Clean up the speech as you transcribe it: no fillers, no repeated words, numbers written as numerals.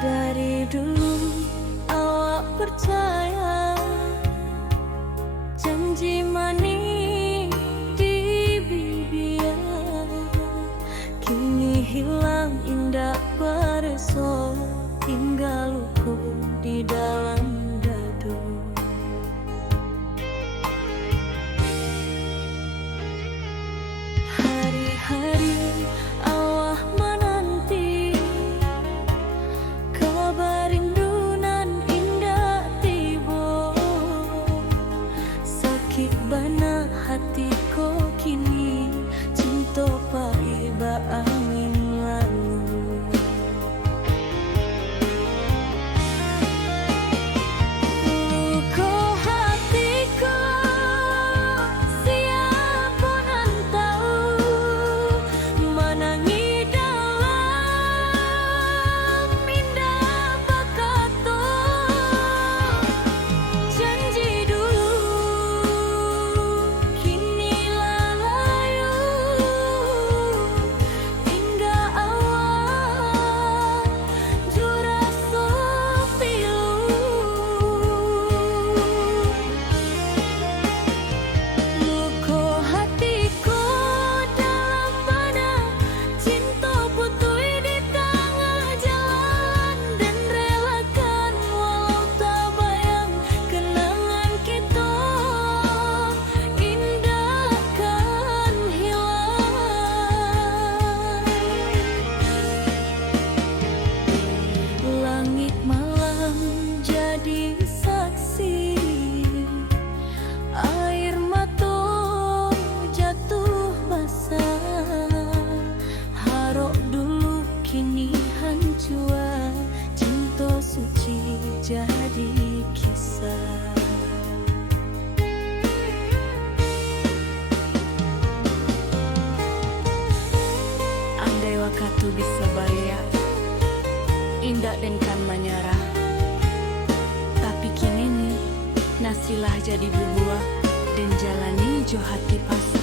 Dari dulu awak percaya janji manis di bibir, kini hilang indah bereso, tinggal luka di dalam dadu. Hari-hari awak menanti kabar rindu nan indah tiba, sakit bana hatiku kini, cinta paiba angin lalu. Luka hatiku siapa nan tahu, menangi dalam indah bakatu. Janji dulu kini layu, hingga awal jurasa pilu. Luka hatiku dalam mana cinta putui di tengah jalan, dan relakan walau tak bayang kenangan kita indah kan hilang. Langit malam jadi saksi, air mata jatuh basah, harok dulu kini hancur, cinta suci jadi kisah. Andai waktu bisa bayar, indah dan kan menyerah, tapi kini nih nasilah jadi bubuah dan jalani jo hati pasrah.